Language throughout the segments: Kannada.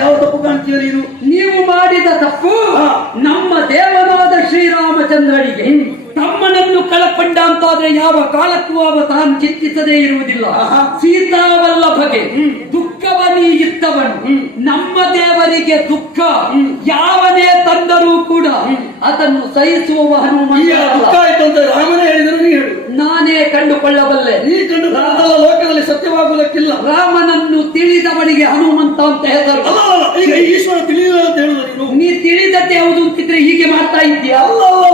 ಯಾವ ತಪ್ಪು ಕಾಣ್ತೀಯ ನೀನು ನೀವು ಮಾಡಿದ ತಪ್ಪು ನಮ್ಮ ದೇವನಾದ ಶ್ರೀರಾಮಚಂದ್ರನಿಗೆ ತಮ್ಮನನ್ನು ಕಳಕೊಂಡ ಅಂತಾದ್ರೆ ಯಾವ ಕಾಲಕ್ಕೂ ಅವ ತಾನು ಚಿಂತಿಸದೇ ಇರುವುದಿಲ್ಲ. ಸೀತಾವಲ್ಲಭಗೆ ದುಃಖವನಿ ಇತ್ತವನು. ನಮ್ಮ ದೇವರಿಗೆ ದುಃಖ ಯಾವನೇ ತಂದರೂ ಕೂಡ ಅದನ್ನು ಸಹಿಸುವ ರಾಮನೇ ಹೇಳಿದ್ರು ನಾನೇ ಕಂಡುಕೊಳ್ಳಬಲ್ಲೆ. ನೀ ಕಂಡು ಲೋಕದಲ್ಲಿ ಸತ್ಯವಾಗುವುದಕ್ಕಿಲ್ಲ. ರಾಮನನ್ನು ತಿಳಿದವನಿಗೆ ಹನುಮಂತ ಅಂತ ಹೆಸರು. ಈಶ್ವರ ತಿಳಿಯುವ ಅಂತ ಹೇಳುದು ನೀನು ನೀ ತಿಳಿದತ್ತೆ ಯಾವುದು ಅಂತಿದ್ರೆ ಹೀಗೆ ಮಾಡ್ತಾ ಇದ್ದೀಯಾ.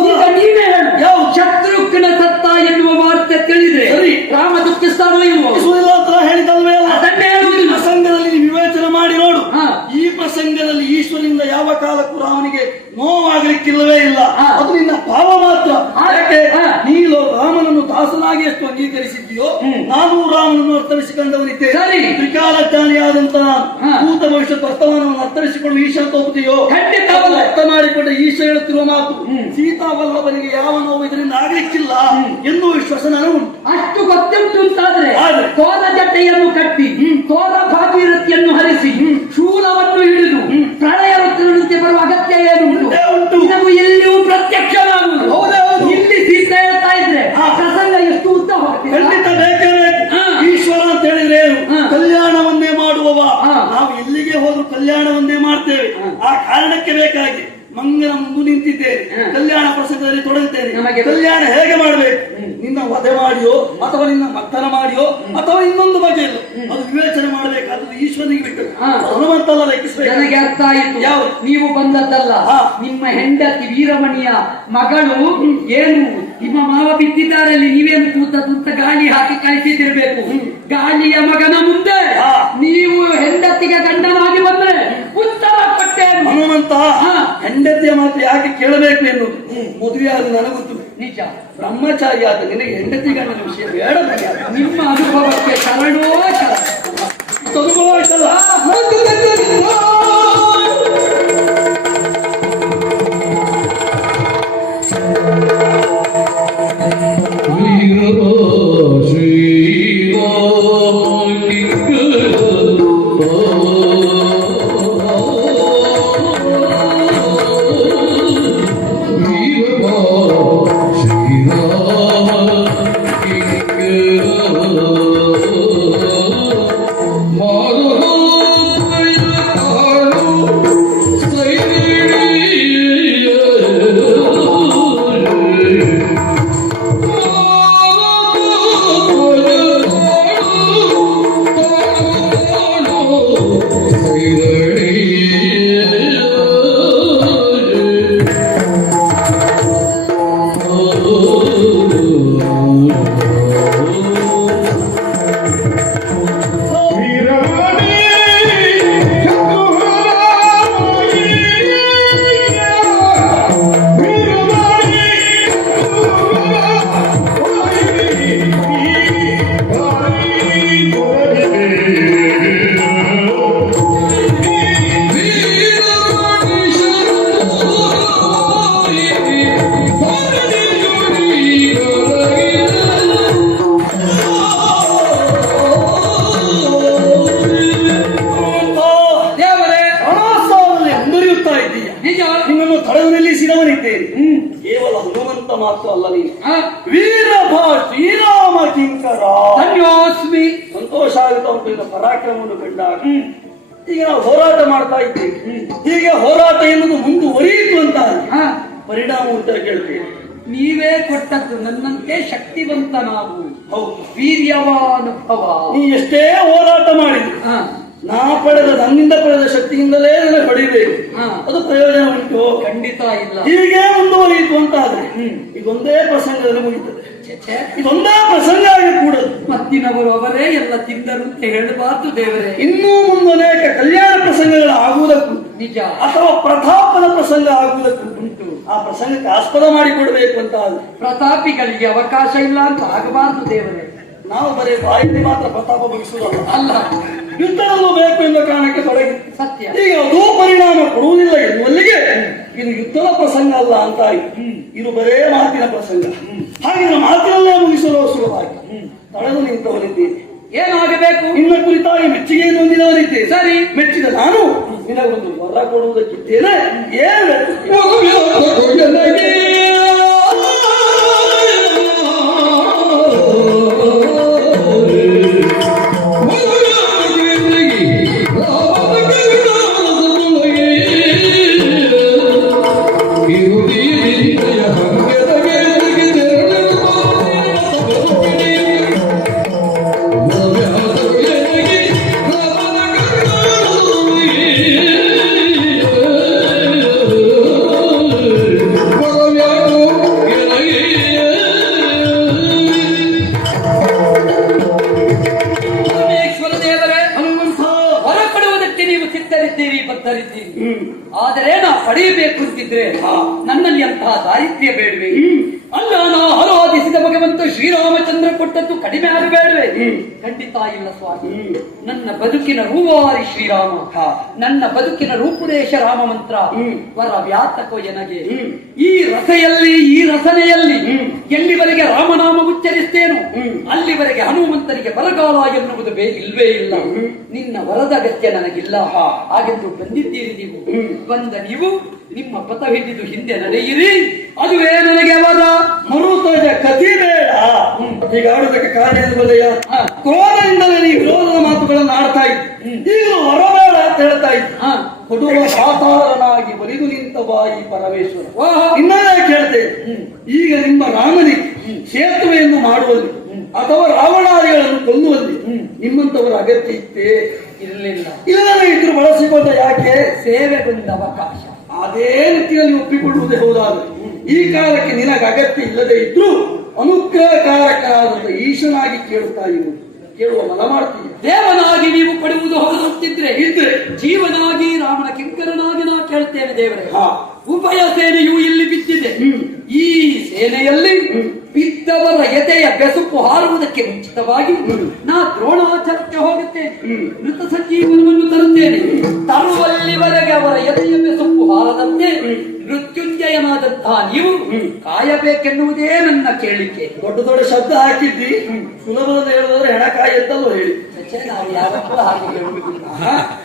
ಈಗ ನೀವೇ ಹೇಳು ಯಾವ? ಶತ್ರುಘ್ನ ಸತ್ತ ಎನ್ನುವ ವಾರ್ತೆ ತಿಳಿದ್ರೆ ಸರಿ. ರಾಮ ದುಃಖಿಸ್ತಾನೋ ಇಲ್ವೋ ತಿಳಿಸುವುದಿಲ್ಲ ಅಂತ ಹೇಳಿದಲ್ವೇ ಅಲ್ಲ ಅದನ್ನೇ ಹೇಳುವುದಿಲ್ಲ ಪ್ರಸಂಗದಲ್ಲಿ ನೀನು ವಿವೇಚನೆ ಮಾಡಿ ನೋಡು ಹಾ. ಈ ಪ್ರಸಂಗದಲ್ಲಿ ಈಶ್ವರಿಂದ ಯಾವ ಕಾಲಕ್ಕೂ ರಾಮನಿಗೆ ನೋವಾಗಲಿಕ್ಕಿಲ್ಲವೇ ಇಲ್ಲ ಹಾ. ಅದು ನಿನ್ನ ಭಾವ ಮಾತ್ರ ಹಾ. ಯಾಕೆ ಹಾ. ನೀನು ರಾಮನನ್ನು ದಾಸನಾಗಿ ಎಷ್ಟು ಅಂಗೀಕರಿಸಿದ್ಯೋ ಹ್ಮ್. ನಾನು ರಾಮನನ್ನು ಅರ್ಥರಿಸಿಕೊಂಡವನಿದ್ದೆ ಸರಿ. ತ್ರಿಕಾಲಜ್ಞಾನಿಯಾದಂತ ಹಾ. ಭೂತ ಭವಿಷ್ಯ ವರ್ತಮಾನವನ್ನು ಅರ್ಥರಿಸಿಕೊಂಡು ಈಶ ಅಂತ ಒಪ್ಪುತ್ತೀಯೋ ಖಂಡಿತ ಅದು ಅಲ್ಲ. ಅರ್ಥ ಮಾಡಿಕೊಂಡ ಈಶ ಹೇಳುತ್ತಿರುವ ಮಾತು ಹ್ಮ್. ಸೀತಾವಲ್ಲಭನಿಗೆ ಯಾವ ನೋವು ಇದರಿಂದ ಆಗ್ಲಿಕ್ಕಿಲ್ಲ ಎನ್ನುವ ವಿಶ್ವಾಸ ನನಗುಂಟು ಅಷ್ಟು ಗೊತ್ತುಂಟು ಅಂತಾದ್ರೆ ಆದ್ರೆ. ತೋರ ಜಟೆಯನ್ನು ಕಟ್ಟಿ ತೋರ ಭಾಗೀರಥಿಯನ್ನು ಹರಿಸಿ ಶೂಲವನ್ನು ಹಿಡಿದು ಪ್ರಳಯ ಋತುವಿನಂತೆ ಬರುವ ಅಗತ್ಯ ಏನುಂಟು ಉಂಟೇ ಉಂಟು. ಇದನ್ನು ಎಲ್ಲಿಯೂ ಪ್ರತ್ಯಕ್ಷವಾಗುವುದು ಹೌದೇ ಹೌದು. ಇಲ್ಲಿ ಸೀತೆ ಹೇಳ್ತಾ ಇದ್ರೆ ಹಾ. ಪ್ರಸಂಗ ಎಷ್ಟು ಉದ್ದ ಹೋಗ್ತಿದೆ ಖಂಡಿತ ಬೇಕೇ ಬೇಕು ಹಾ. ಈಶ್ವರ ಅಂತ ಹೇಳಿದ್ರೆ ಏನು ಹಾ. ಕಲ್ಯಾಣವನ್ನೇ ಮಾಡುವವ ಹಾ. ನಾವು ಎಲ್ಲಿಗೆ ಹೋದ್ರು ಕಲ್ಯಾಣವನ್ನೇ ಮಾಡ್ತೇವೆ ಆ ಕಾರಣಕ್ಕೆ ಬೇಕಾಗಿ ಮಂಗನ ಮುಂದು ನಿಂತಿದ್ದೇನೆ ಹಾ. ಕಲ್ಯಾಣ ಪ್ರಸಂಗದಲ್ಲಿ ತೊಡಗುತ್ತೇನೆ ನಮಗೆ ಕಲ್ಯಾಣ ಹೇಗೆ ಮಾಡಬೇಕು ನಿನ್ನ ವಧೆ ಮಾಡಿಯೋ ಅಥವಾ ನಿನ್ನ ಮತ್ತನ ಮಾಡಿಯೋ ಅಥವಾ ಇನ್ನೊಂದು ಬಗೆಯಲ್ಲ ಅದು ವಿವೇಚನೆ ಮಾಡಬೇಕಾದದ್ದು ಈಶ್ವರನಿಗೆ ಬಿಟ್ಟು. ಹನುಮಂತಲ್ಲ ನನಗೆ ಅರ್ಥ ಆಯಿತು. ಯಾವ ನೀವು ಬಂದದ್ದಲ್ಲ. ನಿಮ್ಮ ಹೆಂಡತಿ ವೀರಮಣಿಯ ಮಗಳು ಏನು? ನಿಮ್ಮ ಮಾವ ಬಿದ್ದಿದ್ದಾರೆ ಅಲ್ಲಿ ನೀವೇನು ಕೂತ ಕೂತ ಗಾಳಿ ಹಾಕಿ ಕಳಿಸಿದಿರ್ಬೇಕು ಗಾಳಿಯ ಮಗನ ಮುಂದೆ. ನೀವು ಹೆಂಡತಿಗೆ ಗಂಡನಾಗಿ ಬಂದ್ರೆ ಉತ್ತರ ಕೊಟ್ಟೆ ಹನುಮಂತ. ಹೆಂಡತಿಯ ಮಾತು ಯಾಕೆ ಕೇಳಬೇಕು ಎನ್ನುವುದು? ಮದುವೆ ಆದ ನನಗೊತ್ತು ನಿಜ. ಬ್ರಹ್ಮಚಾರಿ ಆದ ನಿನಗೆ ಹೆಂಡತಿ ಗಂಡನ ವಿಷಯ ಬೇಡ. ನಿಮ್ಮ ಅನುಭವಕ್ಕೆ ಶರಣೋ ಶರಣ. ಮಾತ್ರ ಅಲ್ಲ ನೀನು ವೀರಭ ಶ್ರೀರಾಮ ಕಿಂಕರ ಧನ್ಯೋಸ್ಮಿ. ಸಂತೋಷ ಆಗುತ್ತಾ ಪರಾಕ್ರಮವನ್ನು ಕಂಡಾಗ ಈಗ ನಾವು ಹೋರಾಟ ಮಾಡ್ತಾ ಇದ್ದೀವಿ. ಹೀಗೆ ಹೋರಾಟ ಎನ್ನುವುದು ಮುಂದುವರಿಯಿತು ಅಂತ ಪರಿಣಾಮ ಉತ್ತರ ಕೇಳ್ತೀವಿ ನೀವೇ ಕೊಟ್ಟದ್ದು ನನ್ನಂತೆ ಶಕ್ತಿವಂತ ನಾವು. ಹೌದು. ವೀರ್ಯವಾನುಭವ. ನೀ ಎಷ್ಟೇ ಹೋರಾಟ ಮಾಡಿದ್ರು ನಾ ಪಡೆದ ನನ್ನಿಂದ ಪಡೆದ ಶಕ್ತಿಯಿಂದಲೇ ನನಗೆ ಹೊಡಿಬೇಕು ಅದು ಪ್ರಯೋಜನ ಉಂಟು. ಖಂಡಿತ ಇಲ್ಲ. ಹೀಗೆ ಮುಂದುವರಿಯಿತು ಅಂತ ಆದ್ರೆ ಹ್ಮ್. ಇದೊಂದೇ ಪ್ರಸಂಗದಲ್ಲಿ ಮುಗಿತದೆ. ಇದೊಂದೇ ಪ್ರಸಂಗ ಆಗಿ ಕೂಡದು ಮತ್ತಿನವರು ಅವರೇ ಎಲ್ಲ ತಿಂದರು ಅಂತ ಹೇಳಬಾರ್ದು ದೇವರೇ. ಇನ್ನೂ ಮುಂದೆ ಅನೇಕ ಕಲ್ಯಾಣ ಪ್ರಸಂಗಗಳು ಆಗುವುದಕ್ಕೂ ನಿಜ. ಅಥವಾ ಪ್ರತಾಪದ ಪ್ರಸಂಗ ಆಗುವುದಕ್ಕೂ ಉಂಟು. ಆ ಪ್ರಸಂಗಕ್ಕೆ ಆಸ್ಪದ ಮಾಡಿಕೊಡ್ಬೇಕು ಅಂತ ಆದ್ರೆ ಪ್ರತಾಪಿಗಳಿಗೆ ಅವಕಾಶ ಇಲ್ಲ ಅಂತ ಆಗಬಾರ್ದು ದೇವರೇ. ನಾವು ಬರೀ ಬಾಯಲ್ಲಿ ಮಾತ್ರ ಪ್ರತಾಪ ಬಯಸುವುದಲ್ಲ ಅಲ್ಲ. ಯುದ್ಧದಲ್ಲೂ ಬೇಕು ಎಂಬ ಕಾರಣಕ್ಕೆ ತೊಡಗಿ ಸತ್ಯ ಈಗ ಅದೂ ಪರಿಣಾಮ ಕೊಡುವುದಿಲ್ಲ ಎನ್ನುವಲ್ಲಿಗೆ ಇದು ಯುದ್ಧದ ಪ್ರಸಂಗ ಅಲ್ಲ ಅಂತ ಆಯ್ತು ಇದು ಬರೇ ಮಾತಿನ ಪ್ರಸಂಗ ಹಾಗೆ ಮಾತಿನಲ್ಲೇ ಮುಗಿಸಲು ಸುಲಭವಾಗಿ ತಡೆದು ನಿಂತವರಿದ್ದೇನೆ ಏನಾಗಬೇಕು ನಿನ್ನ ಕುರಿತಾಗಿ ಮೆಚ್ಚುಗೆಯನ್ನು ಹೊಂದಿದವನಿದ್ದೆ ಸರಿ ಮೆಚ್ಚಿದ ನಾನು ನಿನಗೊಂದು ವರ ಕೊಡುವುದಕ್ಕಿದ್ದೇನೆ ಏನು ಆದರೆ ನಾ ಪಡೆಯಬೇಕು ಅಂತಿದ್ರೆ. ನನ್ನಲ್ಲಿ ಅಂತಹ ದಾರಿದ್ರ್ಯ ಬೇಡವೆ ಅಲ್ಲ ನಾ ಆರಾಧಿಸಿದ ಭಗವಂತ ಶ್ರೀರಾಮಚಂದ್ರ ಕೊಟ್ಟದ್ದು ಕಡಿಮೆ ಆಗಬೇಡವೆ. ಖಂಡಿತ ಇಲ್ಲ ಸ್ವಾಮಿ ನನ್ನ ಬದುಕಿನ ರೂವಾರಿ ಶ್ರೀರಾಮ ನನ್ನ ಬದುಕಿನ ರೂಪುದೇಶ ರಾಮ ಮಂತ್ರ. ವರ ವ್ಯಾತಕೋ ಎನಗೆ. ಈ ರಸೆಯಲ್ಲಿ ಈ ರಸನೆಯಲ್ಲಿ. ಎಲ್ಲಿವರೆಗೆ ರಾಮನಾಮ ಉಚ್ಚರಿಸ್ತೇನು ಅಲ್ಲಿವರೆಗೆ ಹನುಮಂತನಿಗೆ ಬರಗಾಲ ಎನ್ನುವುದು ಬೇ ಇಲ್ವೇ ಇಲ್ಲ. ನಿನ್ನ ವರದ ಅಗತ್ಯ ನನಗಿಲ್ಲ. ಹಾಗೆಂದು ಬಂದಿದ್ದೀರಿ ನೀವು ಬಂದ ನೀವು ನಿಮ್ಮ ಪಥ ಹಿಡಿದು ಹಿಂದೆ ನಡೆಯಿರಿ ಅದುವೇ ನನಗೆ ಅವರ ಮರುತಜ ಕತಿ ಬೇಡ. ಈಗ ಆಡುವುದಕ್ಕೆ ಕಾರಣ ಹಾ. ಕ್ರೋಧದಿಂದಲೇ ನೀವು ವಿರೋಧದ ಮಾತುಗಳನ್ನು ಆಡ್ತಾ ಇದ್ದ. ಈಗ ಹೊರಬೇಡ ಅಂತ ಹೇಳ್ತಾ ಇತ್ತು ಹಾ. ಕೊಡುವ ಸಾಧಾರಣನಾಗಿ ಬರಿದು ನಿಂತ ಬಾಯಿ ಪರಮೇಶ್ವರ. ಇನ್ನೇ ಕೇಳ್ತೇನೆ ಈಗ ನಿಮ್ಮ ರಾಮನಿಗೆ ಸೇತುವೆಯನ್ನು ಮಾಡುವಲ್ಲಿ ಅಥವಾ ರಾವಣಾದಿಗಳನ್ನು ಕೊಲ್ಲುವಲ್ಲಿ ನಿಮ್ಮಂತವರ ಅಗತ್ಯ ಇತ್ತೇ? ಇರಲಿಲ್ಲ ಇಲ್ಲದೇ ಇದ್ರು ಬಳಸಿಕೊಂಡ ಯಾಕೆ? ಸೇವೆಗೊಂದು ಅವಕಾಶ. ಅದೇ ರೀತಿಯಲ್ಲಿ ಒಪ್ಪಿಕೊಳ್ಳುವುದೇ ಹೌದಾದ್ರೆ ಈ ಕಾಲಕ್ಕೆ ನಿನಗೆ ಅಗತ್ಯ ಇಲ್ಲದೆ ಇದ್ರೂ ಅನುಗ್ರಹಕಾರಕರಾದಂತ ಈಶನಾಗಿ ಕೇಳುತ್ತಾ ಇರುವುದು ಕೇಳುವ ಮನ ಮಾಡ್ತೀವಿ ದೇವನಾಗಿ ನೀವು ಪಡೆಯುವುದು ಹೌದು ಅಂತಿದ್ರೆ ಇದ್ರೆ ಜೀವನಾಗಿ ರಾಮನ ಕಿಂಕರನಾಗಿ ನಾ ಕೇಳ್ತೇನೆ ದೇವರೇ. ಉಭಯ ಸೇನೆಯು ಇಲ್ಲಿ ಬಿದ್ದಿದೆ. ಈ ಸೇನೆಯಲ್ಲಿ ಬಿದ್ದವರ ಎದೆಯ ಬೆಸುಪು ಹಾರುವುದಕ್ಕೆ ಮುಂಚಿತವಾಗಿ ನಾ ದ್ರೋಣಾಚಾರಕ್ಕೆ ಹೋಗುತ್ತೇನೆ. ಮೃತ ಸಂಜೀವನವನ್ನು ತರುತ್ತೇನೆ. ತರುವಲ್ಲಿವರೆಗೆ ಅವರ ಎದೆಯ ಬೆಸುಪು ಹಾರದಂತೆ ಮೃತ್ಯುಂಜಯನಾದಂತಹ ನೀವು ಕಾಯಬೇಕೆನ್ನುವುದೇ ನನ್ನ ಕೇಳಿಕೆ. ದೊಡ್ಡ ದೊಡ್ಡ ಶಬ್ದ ಹಾಕಿದ್ದಿ. ಸುಲಭದಲ್ಲಿ ಹೇಳೋದ್ರೆ ಹೆಣಕಾಯಿ ಅಂತಲೂ ಹೇಳಿ. ಛೆ, ನಾವು ಯಾವತ್ತೂ ಹಾಗೆ ಹೇಳುವುದಿಲ್ಲ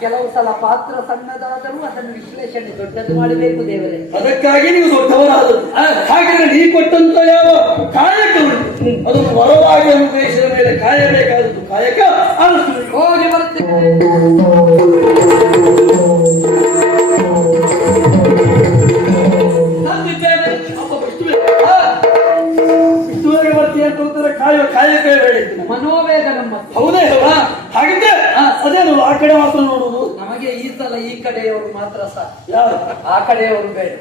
ಕೆಲವು ಸಲ ಪಾತ್ರ ಸಣ್ಣದಾದರೂ ಅದನ್ನು ವಿಶ್ಲೇಷಣೆ ದೊಡ್ಡದು ಮಾಡಬೇಕು ದೇವರೇ ಅದಕ್ಕಾಗಿ ನೀವು ದೊಡ್ಡವರಾದರು ಹಾಗಾದ್ರೆ ನೀ ಕೊಟ್ಟಂತ ಯಾವ ಕಾಯಕ ಅದು ಅದನ್ನು ವರವಾಗಿ ಅನುಗ್ರಹಿಸಿದ ಮೇಲೆ ಕಾಯಬೇಕಾದದ್ದು. ಕಾಯಕ ಅನಿಸ್ತದೆ ಹೋಗಿ ಬರ್ತೇನೆ ಕಾಯುವ ಕಾಯಕವೇ ಬೇಡ ಮನೋವೇಗ ನಮ್ಮ ಹೌದೇ ಹೌದಾ ಹಾಗಿದ್ರೆ ಅದೇನು ಆ ಕಡೆ ಮಾತ್ರ ನೋಡುದು ನಮಗೆ ಈ ಸಲ ಈ ಕಡೆಯವರು ಮಾತ್ರ ಸಾಕು. ಯಾರು? ಆ ಕಡೆಯವರು ಬೇಡ.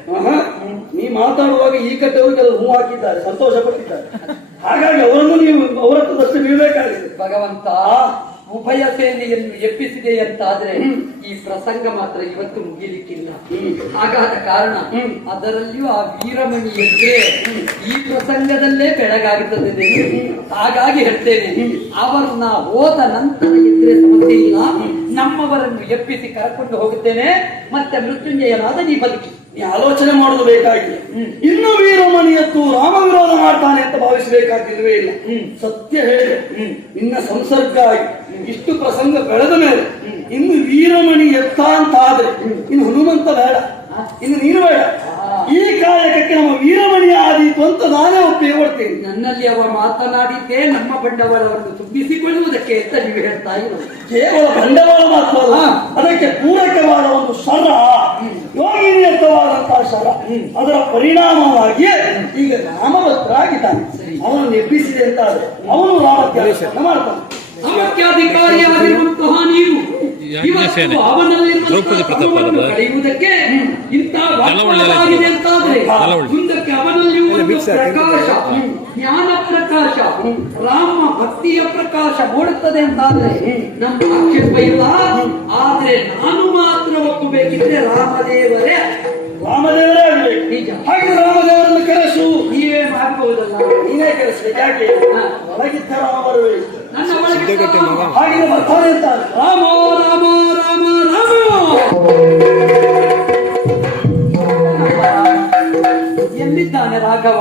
ನೀ ಮಾತಾಡುವಾಗ ಈ ಕಡೆಯವರು ಕೆಲವು ಹೂ ಹಾಕಿದ್ದಾರೆ ಸಂತೋಷ ಪಟ್ಟಿದ್ದಾರೆ ಹಾಗಾಗಿ ಅವರನ್ನು ನೀವು ಅವರ ನೀಡಬೇಕಾಗಿದೆ ಭಗವಂತ. ಉಭಯ ಸೇನೆಯನ್ನು ಎಪ್ಪಿಸಿದೆ ಅಂತಾದ್ರೆ ಈ ಪ್ರಸಂಗ ಮಾತ್ರ ಇವತ್ತು ಮುಗಿಲಿಕ್ಕಿಲ್ಲ. ಹಾಗಾದ ಕಾರಣ ಅದರಲ್ಲಿಯೂ ಆ ವೀರಮಣಿ ಎದ್ರೆ ಈ ಪ್ರಸಂಗದಲ್ಲೇ ಬೆಳಗಾಗುತ್ತದೆ ಹಾಗಾಗಿ ಹೇಳ್ತೇನೆ ಅವರು ನಾ ಹೋದ ನಂತರ ಇದ್ರೆ ಸಮಸ್ಯೆ ಇಲ್ಲ. ನಮ್ಮವರನ್ನು ಎಪ್ಪಿಸಿ ಕರ್ಕೊಂಡು ಹೋಗುತ್ತೇನೆ. ಮತ್ತೆ ಮೃತ್ಯುಂಜಯನಾದ ನೀ ಬದುಕಿ. ನೀ ಆಲೋಚನೆ ಮಾಡಲು ಬೇಕಾಗಿಲ್ಲ ಇನ್ನು ವೀರಮಣಿಯತ್ತು ರಾಮ ವಿರೋಧ ಮಾಡ್ತಾನೆ ಅಂತ ಭಾವಿಸಬೇಕಾಗಿಲ್ವೇ ಇಲ್ಲ. ಸತ್ಯ ಹೇಳಿ ಸಂಸರ್ಗ ಆಗಿ ಇಷ್ಟು ಪ್ರಸಂಗ ಬೆಳೆದ ಮೇಲೆ ಇನ್ನು ವೀರಮಣಿ ಎತ್ತ ಅಂತ ಆದ್ರೆ ಇನ್ನು ಹನುಮಂತ ಬೇಡ ಇನ್ನು ನೀನು ಬೇಡ. ಈ ಕಾಯಕಕ್ಕೆ ನಮ್ಮ ವೀರಮಣಿ ಆದೀತು ಅಂತ ನಾನೇ ಒಪ್ಪಿಗೆ ಕೊಡ್ತೇನೆ. ನನ್ನಲ್ಲಿ ಅವ ಮಾತನಾಡಿದ್ದೇ ನಮ್ಮ ಬಂಡವಾಳವನ್ನು ತುಂಬಿಸಿಕೊಳ್ಳುವುದಕ್ಕೆ ಅಂತ ನೀವು ಹೇಳ್ತಾ ಇರೋದು. ಕೇವಲ ಬಂಡವಾಳ ಮಾತ್ರವಲ್ಲ ಅದಕ್ಕೆ ಪೂರಕವಾದ ಒಂದು ಶರ. ಯೋಗಿನಿಯತವಾದಂತಹ ಶರ. ಅದರ ಪರಿಣಾಮವಾಗಿ ಈಗ ರಾಮಭಕ್ತರಾಗಿದ್ದಾನೆ ಅವನು ನಿರ್ಮಿಸಿದೆ ಅಂತ ಅವನು ರಾಮತ್ಯಾಗವನ್ನು ಮಾಡ್ತಾನೆ. ರಾಮಕ್ಕೆ ಅಧಿಕಾರಿಯಾಗಿರುವಂತಹ ಯಾಜ್ಞಸೇನೆ. ಇವತ್ತು ಅವನಲ್ಲಿರುವ ದ್ರೌಪದಿ ಪ್ರತಾಪ ಧರ್ಮವನ್ನು ಅಲ್ಲದ? ಕಳೆಯುವುದಕ್ಕೆ ಇಂಥ ಜಲವಳ್ಳಿ ಎಲ್ಲ ವಾತಾವರಣವಾಗಿದೆ ಅಂತಾದ್ರೆ ಮುಂದಕ್ಕೆ ಅವನಲ್ಲಿ ಒಂದು ಪ್ರಕಾಶ ಜ್ಞಾನ ಪ್ರಕಾಶ ರಾಮ ಭಕ್ತಿಯ ಪ್ರಕಾಶ ಓಡುತ್ತದೆ ಅಂತಾದ್ರೆ ನಮ್ಮ ಆಕ್ಷೇಪ ಇಲ್ಲ. ಆದ್ರೆ ನಾನು ಮಾತ್ರ ಒಪ್ಪಬೇಕಿದ್ರೆ ರಾಮದೇವರೇ ರಾಮದೇವರೇ ಆಗಬೇಕು ನಿಜ. ಹಾಗೆ ರಾಮದೇವರನ್ನು ಕರೆಸು. ನೀವೇ ಮಾಡಬಹುದಲ್ಲ ನೀನೇ ಕರೆಸಬೇಕು. ಯಾಕೆ? ಒಳಗಿದ್ದ ರಾಮ ಬರಬೇಕು ನನ್ನ ಒಳಗೆ ರಾಮ. ಹಾಗೆ ಬರ್ತಾನೆ ಅಂತ ರಾಮ ರಾಮ ರಾಮ ರಾಮ ಎಲ್ಲಿದ್ದಾನೆ ರಾಘವ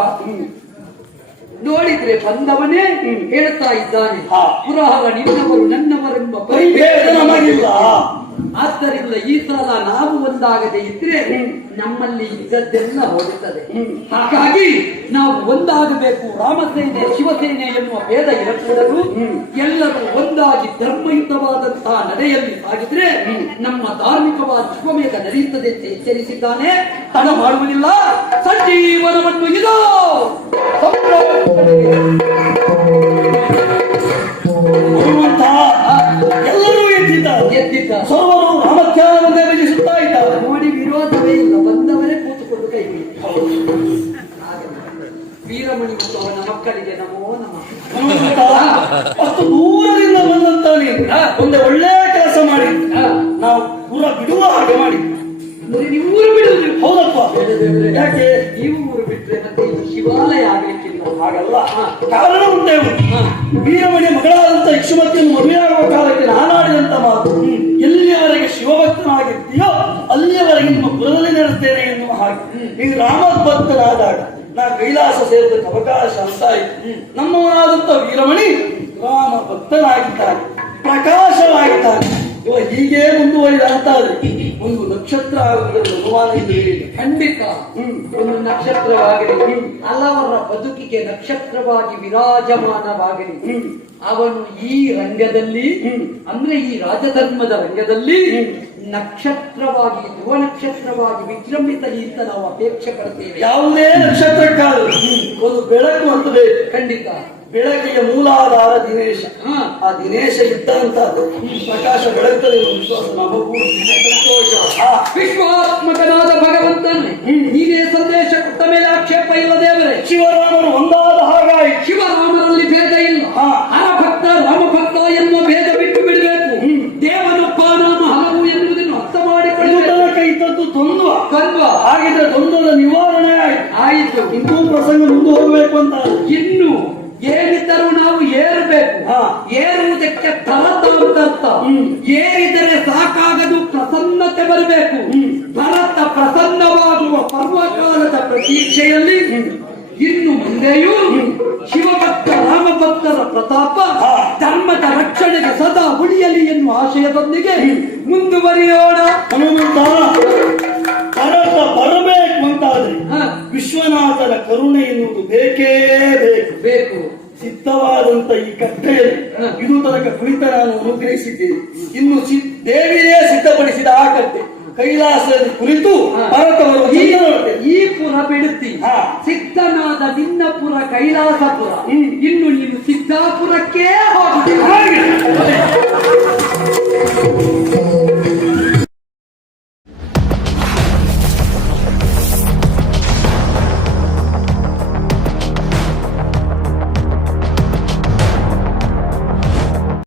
ನೋಡಿದ್ರೆ ಹಾಗಿದ್ರೆ ಬಂದವನೇ ಹೇಳ್ತಾ ಇದ್ದಾನೆ ಹಾ. ಪುರಹರ ನಿನ್ನವರು ನನ್ನವರೆಂಬ ಪರಿಭೇದ ನಮಗಿಲ್ಲ ಆದ್ದರಿಂದ ಈ ಸಲ ನಾವು ಒಂದಾಗದೆ ಇದ್ರೆ ನಮ್ಮಲ್ಲಿ ಇದ್ದದ್ದೆಲ್ಲ ಹೋಗುತ್ತದೆ ಹಾಗಾಗಿ ನಾವು ಒಂದಾಗಬೇಕು. ರಾಮಸೇನೆ, ಶಿವಸೇನೆ ಎನ್ನುವ ಭೇದ ಇರಬಹುದು ಎಲ್ಲರೂ ಒಂದಾಗಿ ಧರ್ಮಯುತವಾದಂತಹ ನಡೆಯಲ್ಲಿ ಸಾಗಿದ್ರೆ ನಮ್ಮ ಧಾರ್ಮಿಕವಾದ ಶುಭಮೇಧ ನಡೆಯುತ್ತದೆ ಅಂತ ಎಚ್ಚರಿಸಿದ್ದಾನೆ. ತಡ ಮಾಡುವುದಿಲ್ಲ. ಸಂಜೀವನವನ್ನು ಇದು ಅಷ್ಟು ದೂರದಿಂದ ಬಂದಂತ ಒಂದೇ ಒಳ್ಳೆ ಕೆಲಸ ಮಾಡಿ. ನಾವು ಊರ ಬಿಡುವ ಹಾಗೆ ಮಾಡಿ. ಊರು ಬಿಡುವುದಿಲ್ಲ ಹೌದಪ್ಪ. ಯಾಕೆ? ನೀವು ಊರು ಬಿಟ್ರೆ ಮತ್ತೆ ಶಿವಾಲಯ ಆಗಲಿಕ್ಕಿಲ್ಲ. ಹಾಗಲ್ಲ. ಕಾರಣ ಉಂಟೆ. ವೀರಮಣಿ ಮಗಳಾದಂತ ಇಕ್ಷುಮತಿಯನ್ನು ಮದುವೆಯಾಗುವ ಕಾಲಕ್ಕೆ ನಾನಾಡಿದಂತ ಮಾತು. ಎಲ್ಲಿಯವರೆಗೆ ಶಿವಭಕ್ತನಾಗಿರ್ತೀಯೋ ಅಲ್ಲಿಯವರೆಗೆ ನಿಮ್ಮ ಕುಲದಲ್ಲಿ ನಡೆಸ್ತೇನೆ ಎನ್ನುವ ಹಾಗೆ. ಈ ರಾಮಭಕ್ತನಾದಾಗ ನಾ ಕೈಲಾಸ ಸೇರಿದ ಅವಕಾಶ ಅಂತ ಆಯ್ತು. ನಮ್ಮವನಾದಂತ ವೀರಮಣಿ ರಾಮ ಭಕ್ತನಾಗಿದ್ದಾನೆ ಪ್ರಕಾಶವಾಗಿದ್ದಾನೆ ಇವ ಹೀಗೆ ಮುಂದುವರಿದ ಅಂತ ಒಂದು ನಕ್ಷತ್ರ ಆಗುವುದನ್ನು ಭಗವಾನ ಖಂಡಿತ. ಒಂದು ನಕ್ಷತ್ರವಾಗಲಿ ಹಲವರ ಬದುಕಿಗೆ ನಕ್ಷತ್ರವಾಗಿ ವಿರಾಜಮಾನವಾಗಲಿ ಅವನು ಈ ರಂಗದಲ್ಲಿ ಅಂದ್ರೆ ಈ ರಾಜಧರ್ಮದ ರಂಗದಲ್ಲಿ ನಕ್ಷತ್ರವಾಗಿ ಧ್ರುವ ನಕ್ಷತ್ರವಾಗಿ ವಿಜೃಂಭಿತ ಅಂತ ನಾವು ಅಪೇಕ್ಷೆ ಪಡ್ತೇವೆ. ಯಾವುದೇ ನಕ್ಷತ್ರಕ್ಕಾದರೂ ಒಂದು ಬೆಳಕು ಅಂತ ಖಂಡಿತ. ಬೆಳಕಿಗೆ ಮೂಲಾಧಾರ ದಿನೇಶ. ಆ ದಿನೇಶ ಇದ್ದಂತಹದ್ದು ಪ್ರಕಾಶ ಬೆಳಗ್ತದೆ ಎಂಬ ವಿಶ್ವಾಸ ನಮಗೂ ಸಂತೋಷ. ಆ, ವಿಶ್ವಾತ್ಮಕನಾದ ಭಗವಂತನೇ ನೀನೇ ಸಂದೇಶ ಕೊಟ್ಟ ಮೇಲೆ ಆಕ್ಷೇಪ ಇಲ್ಲ ದೇವರೇ. ಶಿವರಾಮರು ಒಂದಾದ ಹಾಗಾಗಿ ಶಿವರಾಮರಲ್ಲಿ ಭೇದ ಇಲ್ಲ. ಭಕ್ತ ರಾಮ ಭಕ್ತ ಎನ್ನುವ ಭೇದ ಬಿಟ್ಟು ಬಿಡಬೇಕು. ದೇವನಪ್ಪ ನಾಮ ಹಲವು ಎನ್ನುವುದನ್ನು ಅರ್ಥ ತನಕ ಇದ್ದದ್ದು ದ್ವಂದ್ವ. ಕರ್ಮ ಹಾಗಿದ್ರೆ ದ್ವಂದ್ವದ ನಿವಾರಣೆ ಆಯ್ತು. ಆಯಿತು. ಇಂತೂ ಪ್ರಸಂಗ ಮುಂದೆ ಹೋಗಬೇಕು ಅಂತ. ಏನಿದ್ದರೂ ನಾವು ಏರಬೇಕು. ಏರುವುದಕ್ಕೆ ತರತಾಂತರ್ಥ ಏರಿದರೆ ಸಾಕಾಗದು ಪ್ರಸನ್ನತೆ ಬರಬೇಕು. ಭರತ ಪ್ರಸನ್ನವಾಗುವ ಪರ್ವಕಾಲದ ಪ್ರತೀಕ್ಷೆಯಲ್ಲಿ ಇನ್ನು ಮುಂದೆಯೂ ಶಿವಭಕ್ತ ರಾಮಭಕ್ತರ ಪ್ರತಾಪ. ಧರ್ಮದ ರಕ್ಷಣೆಗೆ ಸದಾ ಉಳಿಯಲಿ ಎನ್ನುವ ಆಶಯದೊಂದಿಗೆ ಮುಂದುವರಿಯೋಣ. ಹನುಮಂತ ಭರತ ಬರಬೇಕು ಅಂತಾದ್ರೆ ವಿಶ್ವನಾಥನ ಕರುಣೆ ಎನ್ನುವುದು ಬೇಕೇ ಬೇಕು. ಬೇಕು. ಸಿದ್ಧವಾದಂತ ಈ ಕಟ್ಟೆಯಲ್ಲಿ. ಇದು ತನಕ ಕುಳಿತ ನಾನು ಅನುಗ್ರಹಿಸಿದ್ದೇನೆ ಇನ್ನು ದೇವಿಯೇ ಸಿದ್ಧಪಡಿಸಿದ ಆ ಕಟ್ಟೆ ಕೈಲಾಸದಲ್ಲಿ ಕುರಿತು. ಭರತವರು ಈ ಪುರ ಬಿಡುತ್ತಿ. ಸಿದ್ಧನಾದ ನಿನ್ನ ಪುರ ಕೈಲಾಸಪುರ. ಇನ್ನು ನೀನು ಸಿದ್ಧಾಪುರಕ್ಕೆ ಹೋಗುತ್ತೀಯ ಹಾಗೆ.